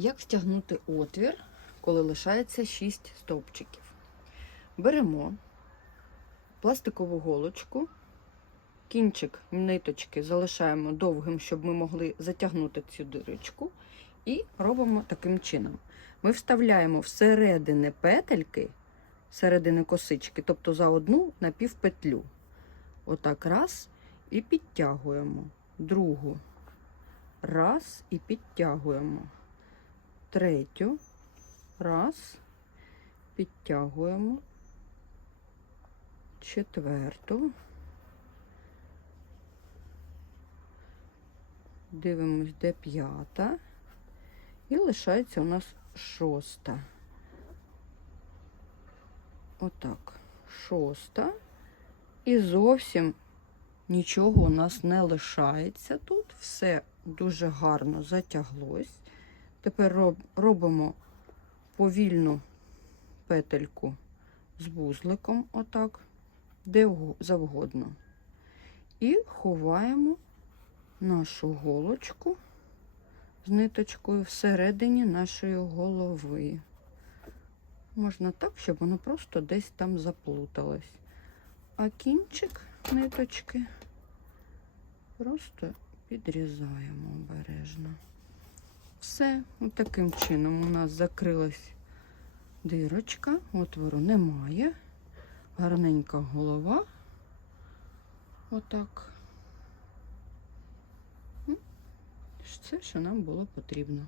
Як стягнути отвір, коли лишається 6 стовпчиків? Беремо пластикову голочку, кінчик ниточки залишаємо довгим, щоб ми могли затягнути цю дирочку, і робимо таким чином. Ми вставляємо всередини петельки, середини косички, тобто за одну напівпетлю. Отак раз і підтягуємо. Другу. Раз і підтягуємо. Третю. Раз. Підтягуємо. Четверту. Дивимось, де п'ята. І лишається у нас шоста. Отак. Шоста. І зовсім нічого у нас не лишається тут. Все дуже гарно затяглось. Тепер роб, робимо повільну петельку з вузликом, отак, де завгодно. І ховаємо нашу голочку з ниточкою всередині нашої голови. Можна так, щоб воно просто десь там заплуталось. А кінчик ниточки просто підрізаємо обережно. Все, от таким чином у нас закрилась дирочка, отвору немає. Гарненька голова. Отак. Все, що нам було потрібно.